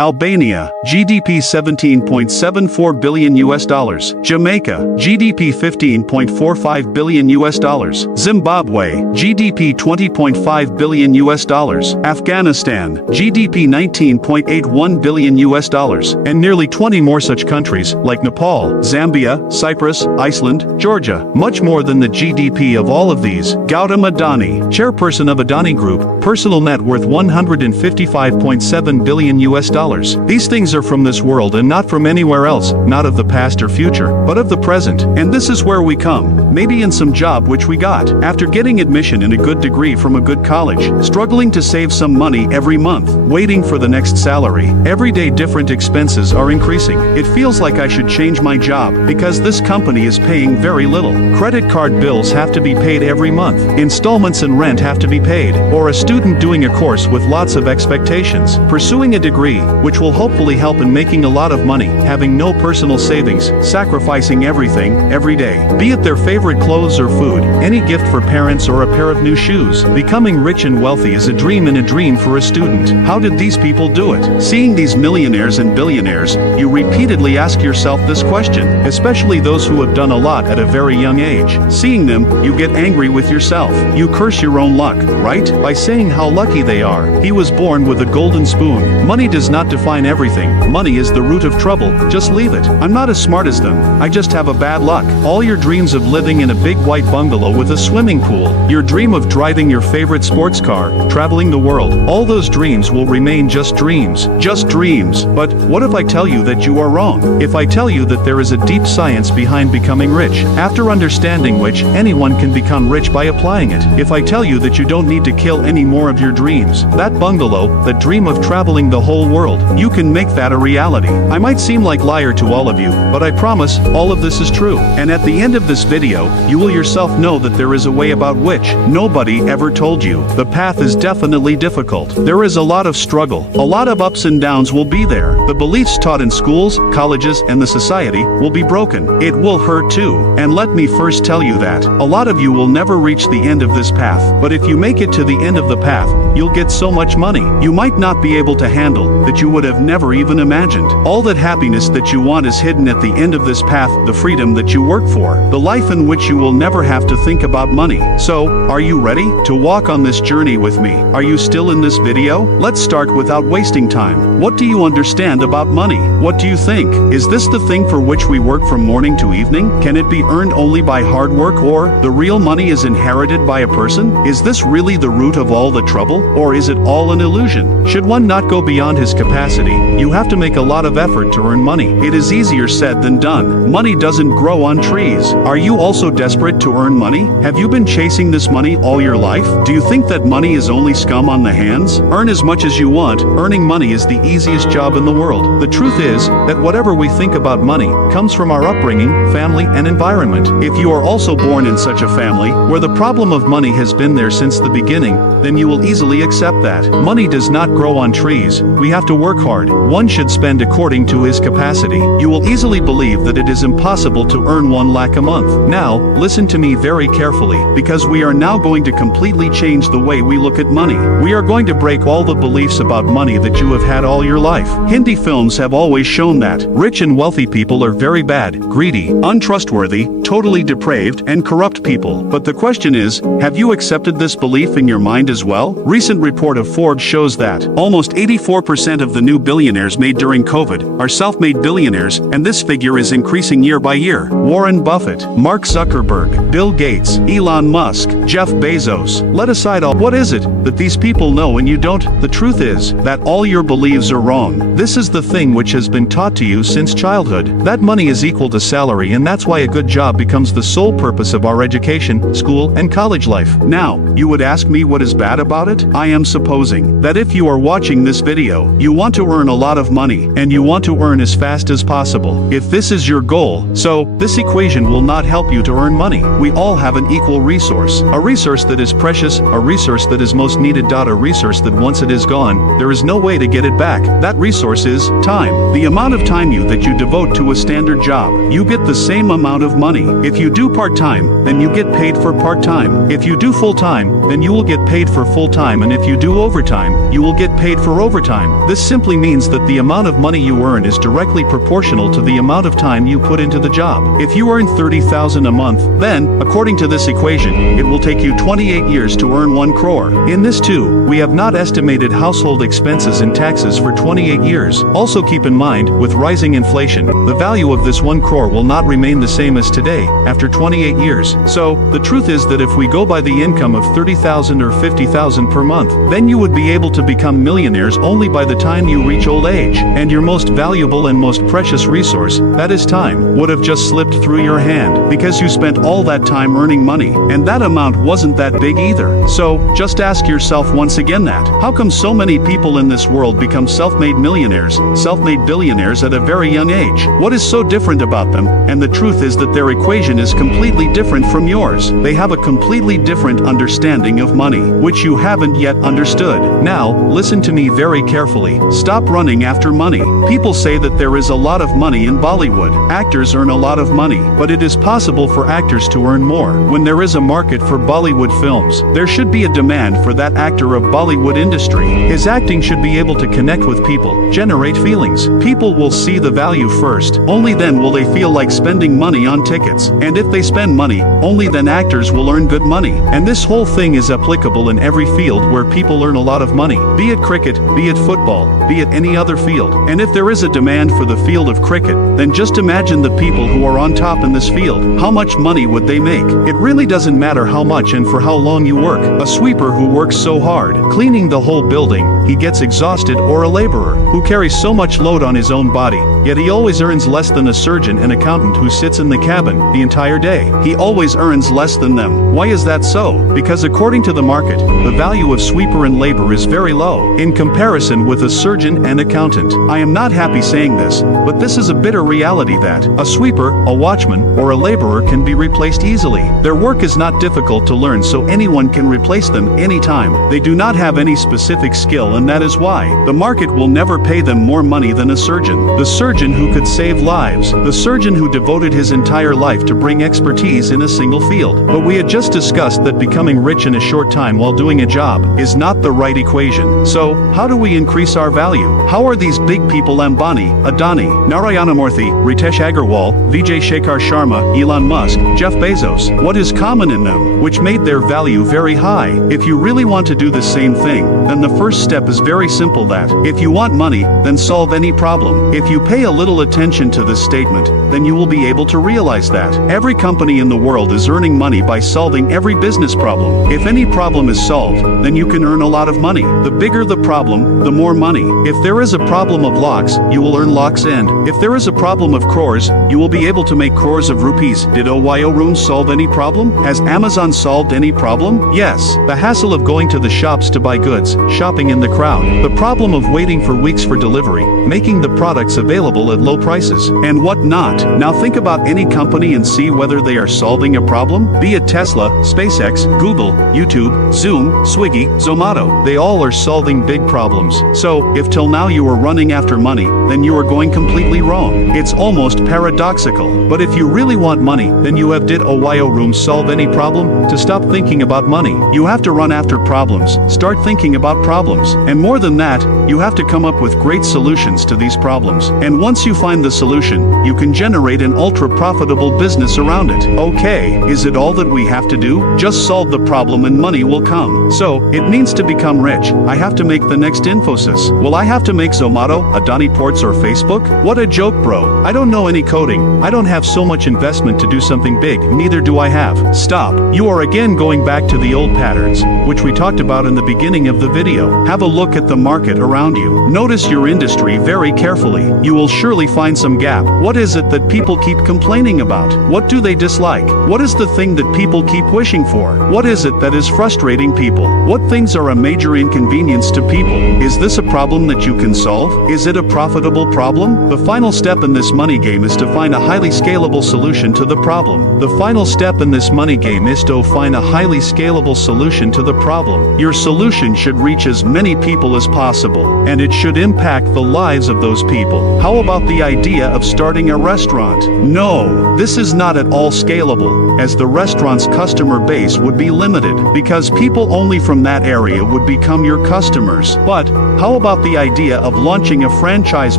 Albania, GDP $17.74 billion US dollars. Jamaica, GDP $15.45 billion US dollars. Zimbabwe, GDP $20.5 billion US dollars. Afghanistan, GDP $19.81 billion US dollars. And nearly 20 more such countries, like Nepal, Zambia, Cyprus, Iceland, Georgia. Much more than the GDP of all of these. Gautam Adani, chairperson of Adani Group, personal net worth $155.7 billion US dollars. These things are from this world and not from anywhere else, not of the past or future, but of the present. And this is where we come, maybe in some job which we got, after getting admission in a good degree from a good college, struggling to save some money every month, waiting for the next salary. Every day different expenses are increasing. It feels like I should change my job, because this company is paying very little. Credit card bills have to be paid every month. Installments and rent have to be paid. Or a student doing a course with lots of expectations, pursuing a degree, which will hopefully help in making a lot of money, having no personal savings, sacrificing everything, every day. Be it their favorite clothes or food, any gift for parents or a pair of new shoes. Becoming rich and wealthy is a dream and a dream for a student. How did these people do it? Seeing these millionaires and billionaires, you repeatedly ask yourself this question, especially those who have done a lot at a very young age. Seeing them, you get angry with yourself. You curse your own luck, right? By saying how lucky they are. He was born with a golden spoon. Money does not define everything. Money is the root of trouble. Just leave it. I'm not as smart as them. I just have a bad luck. All your dreams of living in a big white bungalow with a swimming pool, your dream of driving your favorite sports car, traveling the world, all those dreams will remain just dreams. Just dreams. But what if I tell you that you are wrong? If I tell you that there is a deep science behind becoming rich, after understanding which, anyone can become rich by applying it. If I tell you that you don't need to kill any more of your dreams, that bungalow, that dream of traveling the whole world, you can make that a reality. I might seem like liar to all of you, but I promise, all of this is true. And at the end of this video, you will yourself know that there is a way about which nobody ever told you. The path is definitely difficult. There is a lot of struggle. A lot of ups and downs will be there. The beliefs taught in schools, colleges, and the society will be broken. It will hurt too. And let me first tell you that a lot of you will never reach the end of this path. But if you make it to the end of the path, you'll get so much money you might not be able to handle, that you would have never even imagined. All that happiness that you want is hidden at the end of this path, the freedom that you work for, the life in which you will never have to think about money. So, are you ready to walk on this journey with me? Are you still in this video? Let's start without wasting time. What do you understand about money? What do you think? Is this the thing for which we work from morning to evening? Can it be earned only by hard work, or the real money is inherited by a person? Is this really the root of all the trouble, or is it all an illusion? Should one not go beyond his capacity, you have to make a lot of effort to earn money. It is easier said than done. Money doesn't grow on trees. Are you also desperate to earn money? Have you been chasing this money all your life? Do you think that money is only scum on the hands? Earn as much as you want. Earning money is the easiest job in the world. The truth is that whatever we think about money comes from our upbringing, family, and environment. If you are also born in such a family where the problem of money has been there since the beginning, then you will easily accept that. Money does not grow on trees. We have to work hard. One should spend according to his capacity. You will easily believe that it is impossible to earn 1 lakh a month. Now, listen to me very carefully, because we are now going to completely change the way we look at money. We are going to break all the beliefs about money that you have had all your life. Hindi films have always shown that rich and wealthy people are very bad, greedy, untrustworthy, totally depraved, and corrupt people. But the question is, have you accepted this belief in your mind as well? Recent report of Forbes shows that almost 84% of the new billionaires made during COVID are self-made billionaires, and this figure is increasing year by year. Warren Buffett, Mark Zuckerberg, Bill Gates, Elon Musk, Jeff Bezos. Let aside all. What is it that these people know and you don't? The truth is that all your beliefs are wrong. This is the thing which has been taught to you since childhood. That money is equal to salary, and that's why a good job becomes the sole purpose of our education, school, and college life. Now, you would ask me what is bad about it? I am supposing that if you are watching this video, you want to earn a lot of money, and you want to earn as fast as possible. If this is your goal, so this equation will not help you to earn money. We all have an equal resource. A resource that is precious, a resource that is most needed. A resource that once it is gone, there is no way to get it back. That resource is time. The amount of time that you devote to a standard job, you get the same amount of money. If you do part-time, then you get paid for part-time. If you do full-time, then you will get paid for full-time, and if you do overtime, you will get paid for overtime. This simply means that the amount of money you earn is directly proportional to the amount of time you put into the job. If you earn $30,000 a month, then, according to this equation, it will take you 28 years to earn 1 crore. In this too, we have not estimated household expenses and taxes for 28 years. Also keep in mind, with rising inflation, the value of this 1 crore will not remain the same as today, after 28 years. So, the truth is that if we go by the income of $30,000 or $50,000 per month, then you would be able to become millionaires only by the time you reach old age. And your most valuable and most precious resource, that is time, would have just slipped through your hand, because you spent all that time earning money, and that amount wasn't that big either. So, just ask yourself once again that. How come so many people in this world become self-made millionaires, self-made billionaires at a very young age? What is so different about them? And the truth is that their equation is completely different from yours. They have a completely different understanding of money, which you haven't yet understood. Now, listen to me very carefully. Stop running after money. People say that there is a lot of money in Bollywood. Actors earn a lot of money, but it is possible for actors to earn more. When there is a market for Bollywood films, there should be a demand for that actor of Bollywood industry. His acting should be able to connect with people, generate feelings. People will see the value first, only then will they feel like spending money on tickets. And if they spend money, only then actors will earn good money. And this whole thing is applicable in every field where people earn a lot of money. Be it cricket, be it football, be it any other field. And if there is a demand for the field of cricket, then just imagine the people who are on top in this field. How much money would they make? It really doesn't matter how much and for how long you work. A sweeper who works so hard, cleaning the whole building, he gets exhausted, or a laborer who carries so much load on his own body, yet he always earns less than a surgeon and accountant who sits in the cabin the entire day. He always earns less than them. Why is that so? Because according to the market, the value of sweeper and labor is very low in comparison with a surgeon and accountant. I am not happy saying this, but this is a bitter reality that a sweeper, a watchman, or a laborer can be replaced easily. Their work is not difficult to learn, so anyone can replace them anytime. They do not have any specific skill, and that is why the market will never pay them more money than a surgeon. The surgeon who could save lives. The surgeon who devoted his entire life to bring expertise in a single field. But we had just discussed that becoming rich in a short time while doing a job is not the right equation. So, how do we increase our value? How are these big people Ambani, Adani, Narayana Murthy, Ritesh Agarwal, Vijay Shekhar Sharma, Elon Musk, Jeff Bezos? What is common in them, which made their value very high? If you really want to do the same thing, then the first step is very simple, that if you want money, then solve any problem. If you pay a little attention to this statement, then you will be able to realize that every company in the world is earning money by solving every business problem. If any problem is solved, then you can earn a lot of money. The bigger the problem, the more money. If there is a problem of locks, you will earn locks, and if there is a problem of crores, you will be able to make crores of rupees. Did Oyo Room solve any problem? Has Amazon solved any problem? Yes. The hassle of going to the shops to buy goods, shopping in the crowd, the problem of waiting for weeks for delivery, making the products available at low prices, and what not. Now think about any company and see whether they are solving a problem. Be it Tesla, SpaceX, Google, YouTube, Zoom, Swiggy, Zomato. They all are solving big problems. So, if till now you were running after money, then you are going completely wrong. It's almost paradoxical. But if you really want money, then you have did Oyo Room solve any problem? To stop thinking about money, you have to run after problems. Start thinking about problems. And more than that, you have to come up with great solutions to these problems. And once you find the solution, you can generate an ultra-profitable business around it. Okay, is it all that we have to do? Just solve the problem and money will come. So, it means to become rich, I have to make the next Infosys. Will I have to make Zomato, Adani Ports, or Facebook? What a joke, bro. I don't know any coding. I don't have so much investment to do something big. Neither do I have. Stop. You are again going back to the old patterns, which we talked about in the beginning of the video. Have a look at the market around you. Notice your industry very carefully. You will surely find some gap. What is it that people keep complaining about? What do they dislike? What is the thing that people keep wishing for? What is it that is frustrating people? What things are a major inconvenience to people? Is this a problem that you can solve? Is it a profitable problem? The final step in this money game is to find a highly scalable solution to the problem. The final step in this money game is to find a highly scalable solution to the problem. Your solution should reach as many people as possible, and it should impact the lives of those people. How how about the idea of starting a restaurant? No, this is not at all scalable, as the restaurant's customer base would be limited, because people only from that area would become your customers. But how about the idea of launching a franchise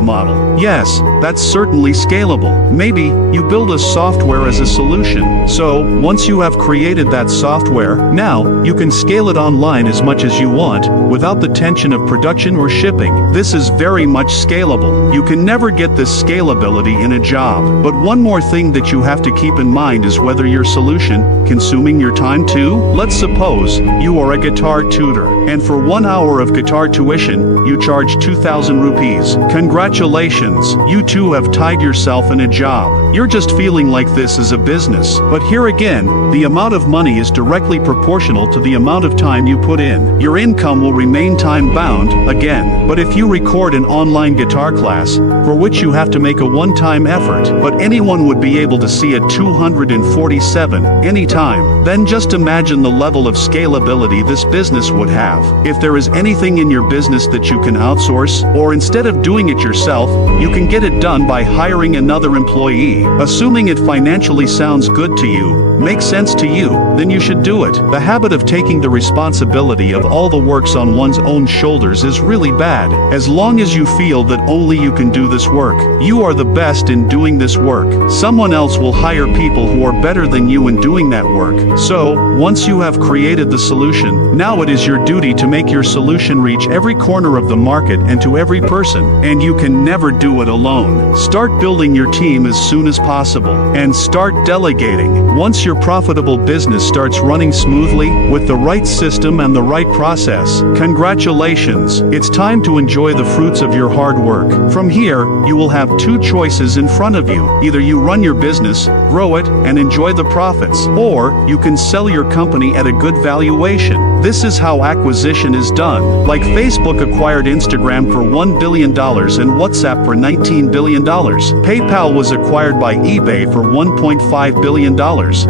model? Yes, that's certainly scalable. Maybe you build a software as a solution. So, once you have created that software, now you can scale it online as much as you want, without the tension of production or shipping. This is very much scalable. You can never get this scalability in a job. But one more thing that you have to keep in mind is whether your solution consuming your time too? Let's suppose you are a guitar tutor, and for 1 hour of guitar tuition, you charge 2,000 rupees. Congratulations, you too have tied yourself in a job. You're just feeling like this is a business. But here again, the amount of money is directly proportional to the amount of time you put in. Your income will remain time-bound, again. But if you record an online guitar class, for which you have to make a one-time effort, but anyone would be able to see at 247 anytime, then just imagine the level of scalability this business would have. If there is anything in your business that you can outsource, or instead of doing it yourself, you can get it done by hiring another employee. Assuming it financially sounds good to you, makes sense to you, then you should do it. The habit of taking the responsibility of all the works on one's own shoulders is really bad. As long as you feel that only you can do this work, you are the best in doing this work. Someone else will hire people who are better than you in doing that work. So, once you have created the solution, now it is your duty to make your solution reach every corner of the market and to every person. And you can never do it alone. Start building your team as soon as possible. And start delegating. Once your profitable business starts running smoothly, with the right system and the right process, congratulations, it's time to enjoy the fruits of your hard work. From here, you will have two choices in front of you. Either you run your business, grow it, and enjoy the profits, or you can sell your company at a good valuation. This is how acquisition is done. Like Facebook acquired Instagram for $1 billion and WhatsApp for $19 billion. PayPal was acquired by eBay for $1.5 billion,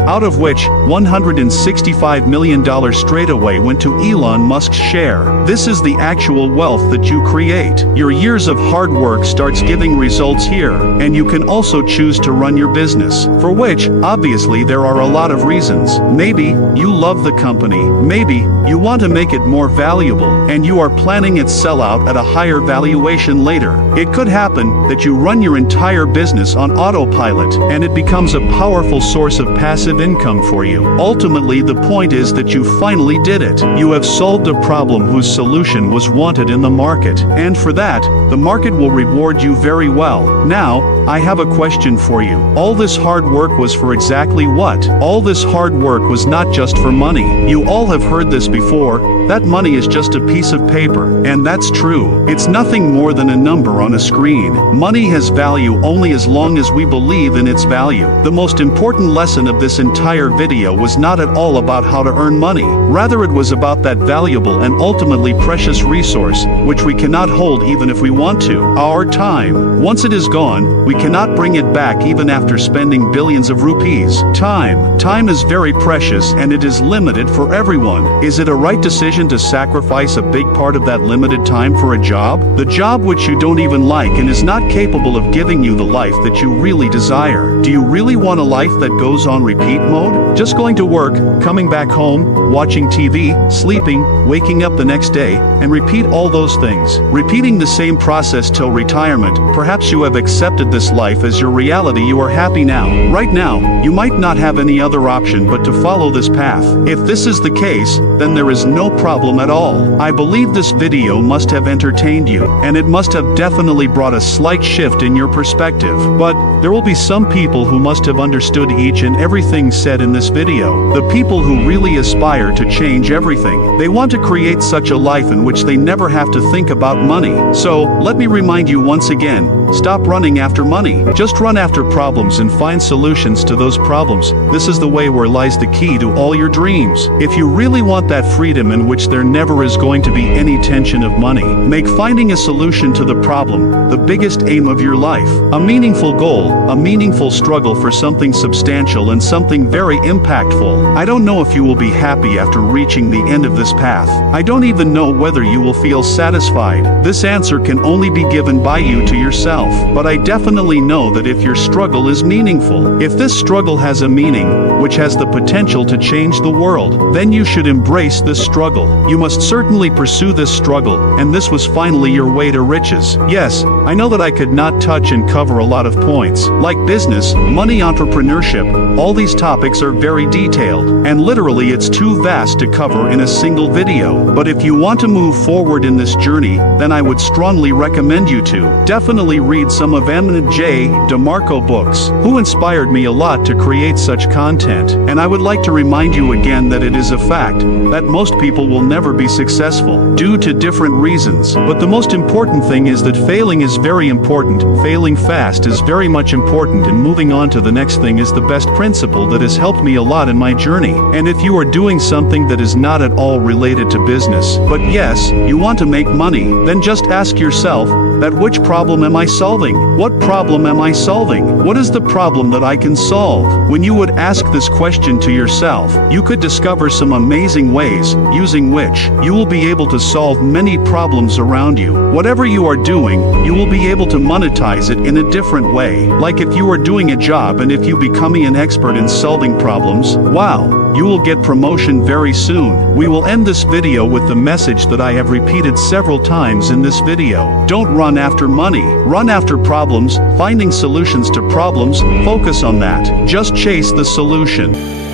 out of which $165 million straight away went to Elon Musk's share. This is the actual wealth that you create. Your years of hard work starts giving results here, and you can also choose to run your business, for which, obviously, there are a lot of reasons. Maybe you love the company, maybe you want to make it more valuable, and you are planning its sellout at a higher valuation later. It could happen that you run your entire business on autopilot, and it becomes a powerful source of passive income for you. Ultimately, the point is that you finally did it. You have solved a problem whose solution was wanted in the market, and for that, the market will reward you very well. Now, I have a question for you. All this hard work was for exactly what? All this hard work was not just for money. You all have heard this before, that money is just a piece of paper, and that's true. It's nothing more than a number on a screen. Money has value only as long as we believe in its value. The most important lesson of this entire video was not at all about how to earn money. Rather, it was about that valuable and ultimately precious resource, which we cannot hold even if we want to. Our time. Once it is gone, we cannot bring it back even after spending billions of rupees. Time. Time is very precious and it is limited for everyone. Is it a right decision to sacrifice a big part of that limited time for a job? The job which you don't even like and is not capable of giving you the life that you really desire. Do you really want a life that goes on repeat mode? Just going to work, coming back home, watching TV, sleeping, waking up the next day, and repeat all those things. Repeating the same process till retirement. Perhaps you have accepted this life as your reality. You are happy now. Right now, you might not have any other option but to follow this path. If this is the case, then there is no problem at all. I believe this video must have entertained you, and it must have definitely brought a slight shift in your perspective. But there will be some people who must have understood each and everything said in this video. The people who really aspire to change everything. They want to create such a life in which they never have to think about money. So, let me remind you once again, stop running after money. Just run after problems and find solutions to those problems. This is the way where lies the key to all your dreams. If you really want that freedom in which which there never is going to be any tension of money. Make finding a solution to the problem the biggest aim of your life. A meaningful goal, a meaningful struggle for something substantial and something very impactful. I don't know if you will be happy after reaching the end of this path. I don't even know whether you will feel satisfied. This answer can only be given by you to yourself. But I definitely know that if your struggle is meaningful, if this struggle has a meaning, which has the potential to change the world, then you should embrace this struggle. You must certainly pursue this struggle, and this was finally your way to riches. Yes, I know that I could not touch and cover a lot of points, like business, money, entrepreneurship. All these topics are very detailed, and literally it's too vast to cover in a single video. But if you want to move forward in this journey, then I would strongly recommend you to definitely read some of Eminent J. DeMarco books, who inspired me a lot to create such content. And I would like to remind you again that it is a fact that most people will never be successful due to different reasons. But the most important thing is that failing is very important. Failing fast is very much important, and moving on to the next thing is the best principle that has helped me a lot in my journey. And if you are doing something that is not at all related to business, but yes, you want to make money, then just ask yourself that which problem am I solving? What problem am I solving? What is the problem that I can solve? When you would ask this question to yourself, you could discover some amazing ways using which you will be able to solve many problems around you. Whatever you are doing, you will be able to monetize it in a different way. Like if you are doing a job and if you becoming an expert in solving problems, wow, you will get promotion very soon. We will end this video with the message that I have repeated several times in this video. Don't run after money. Run after problems, finding solutions to problems. Focus on that. Just chase the solution.